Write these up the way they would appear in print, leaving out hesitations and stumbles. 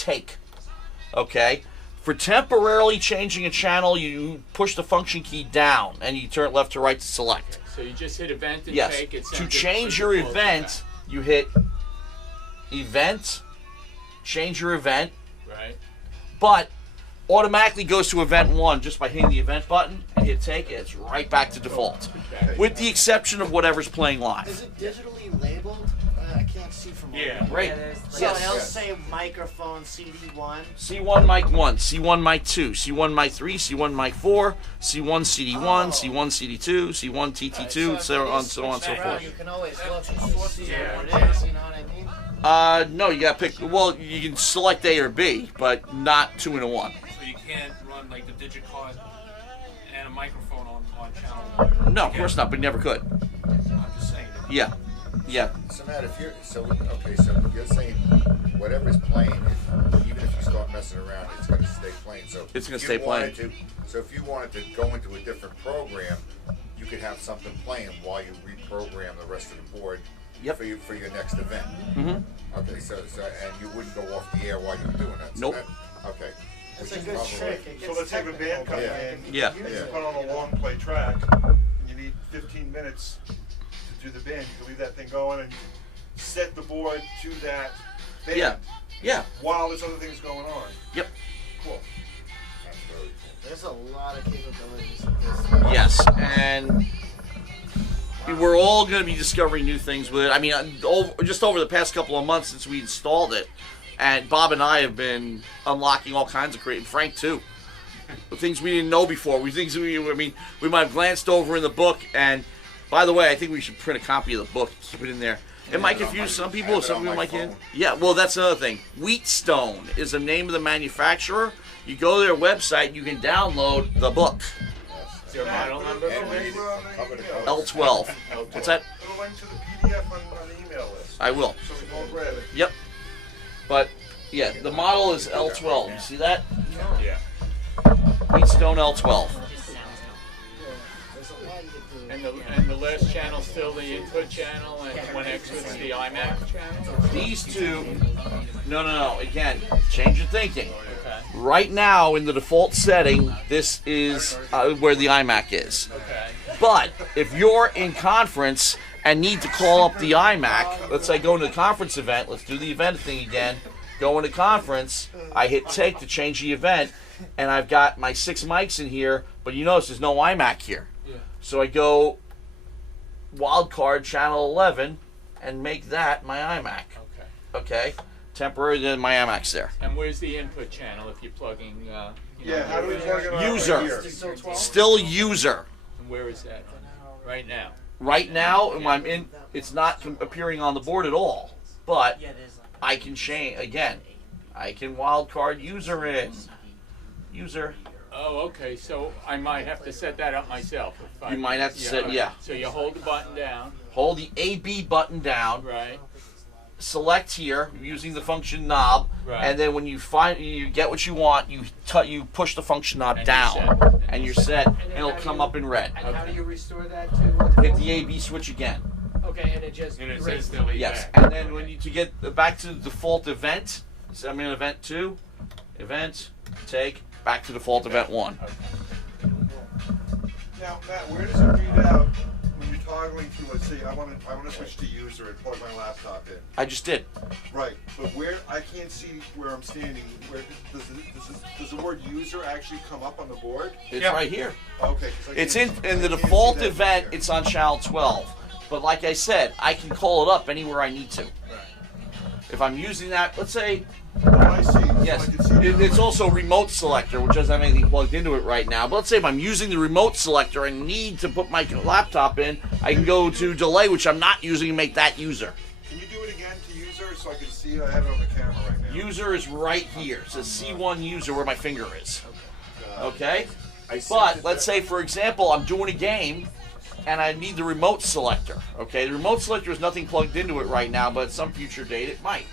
take. Okay? For temporarily changing a channel, you push the function key down and you turn it left to right to select. So you just hit event and Yes. take it. To change your event, you hit event, change your event, Right. but automatically goes to event 1 just by hitting the event button and hit take. It's right back to default, with the exception of whatever's playing live. Is it digitally labeled? I can't see from Yeah. Right. So Yes. it'll say microphone CD1. C1 mic 1, C1 mic 2, C1 mic 3, C1 mic 4, C1 CD1, C1 CD2, C1 TT2, so on and so forth. You can always look and see what it is, you know what I mean? No, you gotta pick. Well, you can select A or B, but not 2 in a 1. So you can't run like the digicard and a microphone on channel. No, of course not. But you never could. I'm just saying. Yeah, yeah. So Matt, if you're so you're saying whatever's playing, even if you start messing around, it's going to stay playing. So It's gonna if you stay playing. wanted to- so if you wanted to go into a different program, you could have something playing while you reprogram the rest of the board. Yep. For your next event. Mm-hmm. Okay, so and you wouldn't go off the air while you're doing that. So Nope. Okay. That's Which a is good probably- trick. It So gets let's have a band come technical, in. but Yeah. You Yeah. put on a long play track, and you need 15 minutes to do the band. You can leave that thing going and set the board to that band Yeah. Yeah. while there's other things going on. Yep. Cool. That's really There's a lot of capabilities with this. Yes, and we're all going to be discovering new things with it. I mean, just over the past couple of months since we installed it, and Bob and I have been unlocking all kinds of creative. Frank too. The things we didn't know before. We might have glanced over in the book. And by the way, I think we should print a copy of the book. Keep it in there. It might confuse some people. Some people might get. Yeah. Well, that's another thing. Wheatstone is the name of the manufacturer. You go to their website. You can download the book. Is there a model number? And read it. Cover to cover. L12. What's that? Put a link to the PDF on the email list. I will. So we can all grab it. Yep. But yeah, the model is L12. You see that? Yeah. Wheatstone L12. There's a lot you can do. And the last channel still the input channel, and when exits the iMac channel. These two. No. Again, change your thinking. Okay. Right now, in the default setting, this is where the iMac is. Okay. But if you're in conference and need to call up the iMac, let's say go into the conference event. Let's do the event thing again. Go into conference. I hit take to change the event, and I've got my 6 mics in here. But you notice there's no iMac here. Yeah. So I go wildcard channel 11 and make that my iMac. Okay. Okay, temporary. Then my iMac's there. And where's the input channel if you're plugging? Yeah, how do we plug it on User. right here? Still 12? Still user. And where is that? Right now. Right now, I'm in. It's not appearing on the board at all. But I can change again. I can wildcard user in. User. Oh, okay. So I might have to set that up myself. You might have to set. okay. Yeah. So you hold the button down, Hold the AB button down. right? Select here using the function knob, Right. and then when you get what you want, you push the function knob And you're down, set. and you're set, and it'll come up in red. And how do you restore that to? Hit the AB switch again. Okay, and it just. And it says delete Yes, back. and then when you to get back to the default event, so I'm in event 2, event, take, back to default event 1. Now, Matt, where does it read out when you're toggling through? Let's say I want to switch to user and plug my laptop in. I just did. Right, but where I can't see where I'm standing. Where does the word user actually come up on the board? It's Yeah. right here. Okay, 'cause I It's can't- in I the can't see default that event. here. It's on channel 12. But like I said, I can call it up anywhere I need to. If I'm using that, let's say, Oh, I see. So yes, I can see it it's now. also remote selector, which doesn't have anything plugged into it right now. But let's say if I'm using the remote selector and need to put my laptop in, I can go to delay, which I'm not using, and make that user. Can you do it again to user so I can see it? I have it on the camera right now. User is right here. It says C1 user where my finger is. Okay? I see But that- let's say, for example, I'm doing a game and I need the remote selector. Okay, the remote selector has nothing plugged into it right now, but at some future date it might.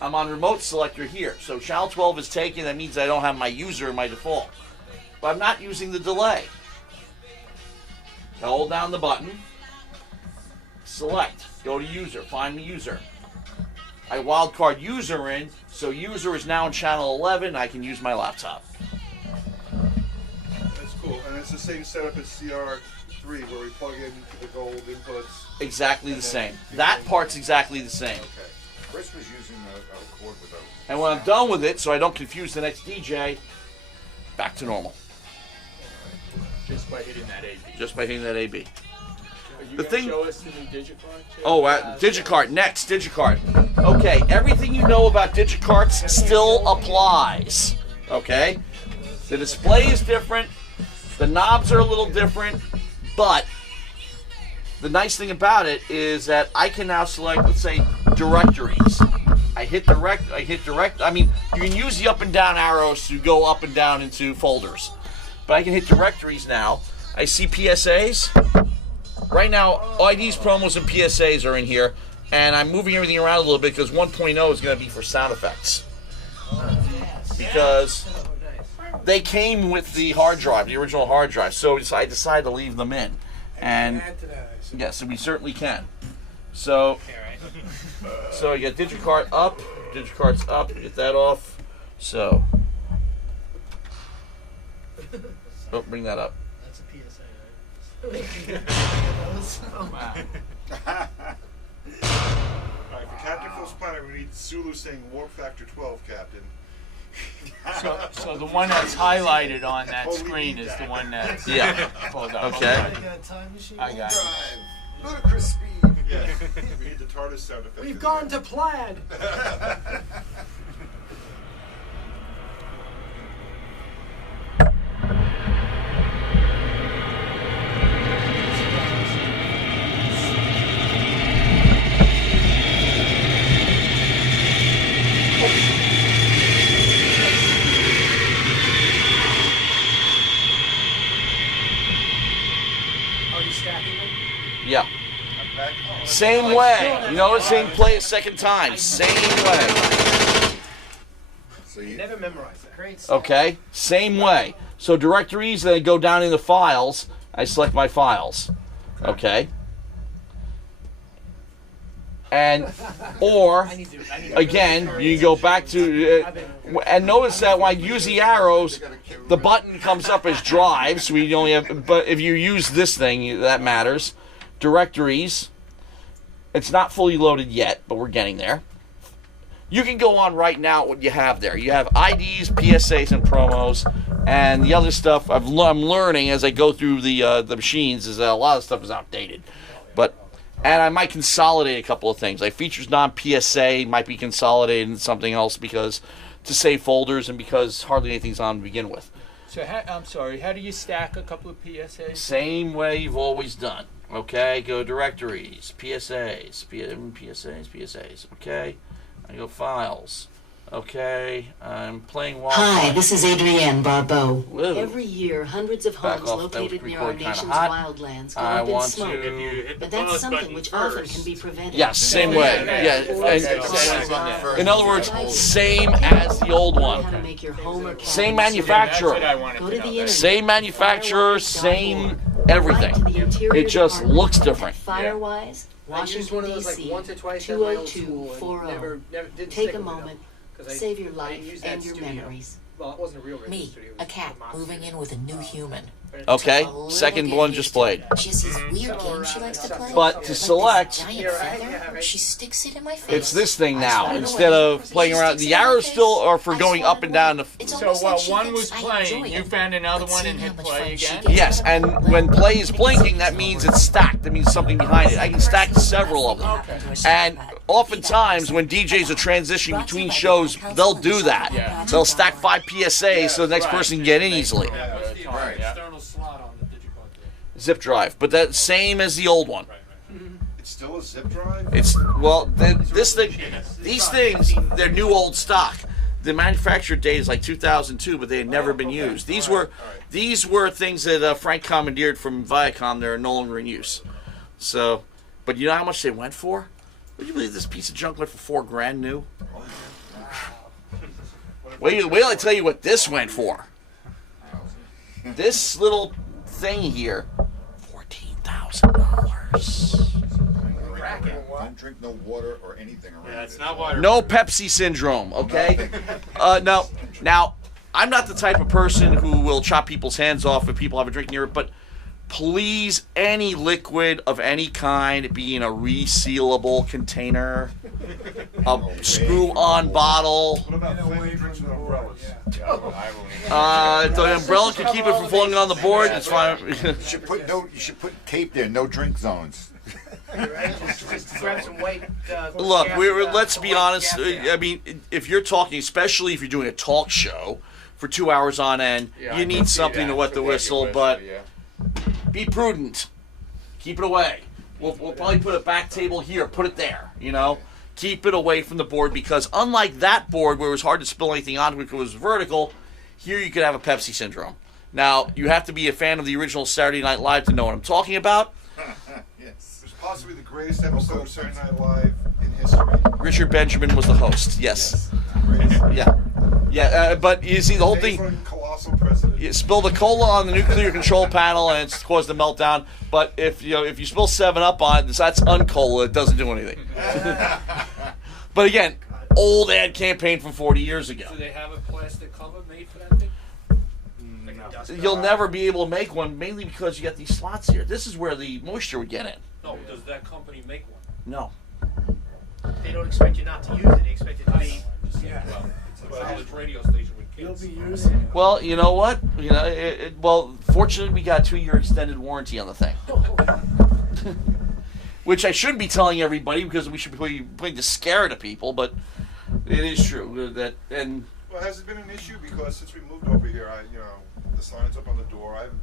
I'm on remote selector here. So channel 12 is taken. That means I don't have my user in my default. But I'm not using the delay. I hold down the button. Select. Go to user. Find the user. I wildcard user in. So user is now in channel 11. I can use my laptop. That's cool. And it's the same setup as CR3 where we plug in the gold inputs. Exactly the same. That part's exactly the same. Okay. Chris was using a cord with a... And when I'm done with it, so I don't confuse the next DJ, back to normal. Just by hitting that AB. Just by hitting that AB. Are you The gonna thing- show us the new Digicard? too? Oh, Digicart. Next, Digicart. Okay, everything you know about Digicarts still applies. Okay? The display is different. The knobs are a little different. But the nice thing about it is that I can now select, let's say, directories. I hit direct. I mean, you can use the up and down arrows to go up and down into folders. But I can hit directories now. I see PSAs. Right now, IDs, promos, and PSAs are in here, and I'm moving everything around a little bit because 1.0 is going to be for sound effects. Because they came with the hard drive, the original hard drive, so I decided to leave them in. And yes, we certainly can. So you got Digicart up, Digicart's up, get that off. So, oh, bring that up. That's a PSA, right? Wow. Alright, for Captain Phil's Planet, we need Sulu saying Warp Factor 12, Captain. So the one that's highlighted on that Oh, we screen need is the that. one that Yeah. pulled up. Okay. You got a time machine? I got it. Drive. Ludicrous speed. Yeah. We need the TARDIS sound effect. We've in gone there. to plaid. Are you stacking them? Yeah. Same way. You notice they didn't play a second time. Same way. So you, Never memorize that. Great stuff. Okay? Same way. So directories, then I go down into files. I select my files. Okay? And, or, again, you go back to, and notice that when I use the arrows, the button comes up as drives. We only have, but if you use this thing, that matters. Directories. It's not fully loaded yet, but we're getting there. You can go on right now what you have there. You have IDs, PSAs, and promos, and the other stuff I'm learning as I go through the machines is that a lot of stuff is outdated. And I might consolidate a couple of things. Like features non-PSA might be consolidated into something else because to save folders and because hardly anything's on to begin with. So I'm sorry. How do you stack a couple of PSAs? Same way you've always done. Okay, go directories, PSAs, PSAs. Okay, I go files. Okay, I'm playing Wi-Fi. Hi, this is Adrienne Barbeau. Whoa. Every year, hundreds of Back homes off, that located was near our recorded kinda nation's hot. wildlands go I up in want smoke. to. But that's something which often can be prevented. Yeah, same way. Yeah, in other words, same as the old Learn how to one. make your home or Same cabin manufacturer. That's what I wanted Go to to know. the internet. Same manufacturer, same everything. Right to the Interior It just Department. looks different. Firewise, I used one Washington, of those like D.C. once or twice at my old 20240. school and never didn't Take stick a with it, moment. though, 'cause Save your I life didn't use that and your studio. memories. Well, it wasn't a real radio Me, studio. It a was cat, mock moving studio. in with a new human. Okay, A little second get one used just to played. it. She has these weird games she likes to play. But to select, Giant Yeah, right, feather, yeah, right. she sticks it in my face. it's this thing now. Instead of playing around, the arrows still are for going up and down. It's So almost while like she one thinks was I playing, enjoy you it. found another But one seeing and how hit much play fun she again? gets Yes, and when play is blinking, that means it's stacked. That means something behind it. I can stack several of them. And oftentimes, when DJs are transitioning between shows, they'll do that. Yeah. They'll stack 5 PSAs so the next person can get in easily. What's the Right. external slot on the Digicard there? Zip drive, but that's same as the old one. It's still a zip drive? It's well, this thing, these things, they're new old stock. The manufacture date is like 2002, but they had never been used. These were things that Frank commandeered from Viacom. They're no longer in use. So, but you know how much they went for? Would you believe this piece of junk went for $4,000 new? Wait till I tell you what this went for. This little thing here, $14,000. Don't drink no water or anything around Yeah, it's it. not water. No Pepsi syndrome, okay? Now, I'm not the type of person who will chop people's hands off if people have a drink near it, but please, any liquid of any kind be in a resealable container, a screw-on bottle. What about flame drinks with umbrellas? The umbrella can keep it from falling on the board. It's fine. You should put tape there. No drink zones. Just grab some white. Look, let's be honest. I mean, if you're talking, especially if you're doing a talk show for 2 hours on end, you need something to wet the whistle. But be prudent. Keep it away. We'll probably put a back table here. Put it there. Keep it away from the board, because unlike that board where it was hard to spill anything onto it because it was vertical, here you could have a Pepsi syndrome. Now, you have to be a fan of the original Saturday Night Live to know what I'm talking about. It's possibly the greatest episode of Saturday Night Live in history. Richard Benjamin was the host. Yes. Yeah. But you see, the whole thing. Colossal president. You spill the cola on the nuclear control panel and it's caused a meltdown. But if you spill 7-Up on it, that's uncola. It doesn't do anything. But again, old ad campaign from 40 years ago. Do they have a plastic cover made for that thing? You'll never be able to make one, mainly because you got these slots here. This is where the moisture would get in. No, does that company make one? No. They don't expect you not to use it. They expect it to be. Well, it's a college radio station with kids. You'll be using it. Well, you know what? Fortunately, we got a 2-year extended warranty on the thing. Which I shouldn't be telling everybody because we should be putting the scare to people, but it is true that. And Well, has it been an issue? Because since we moved over here, the sign's up on the door. I haven't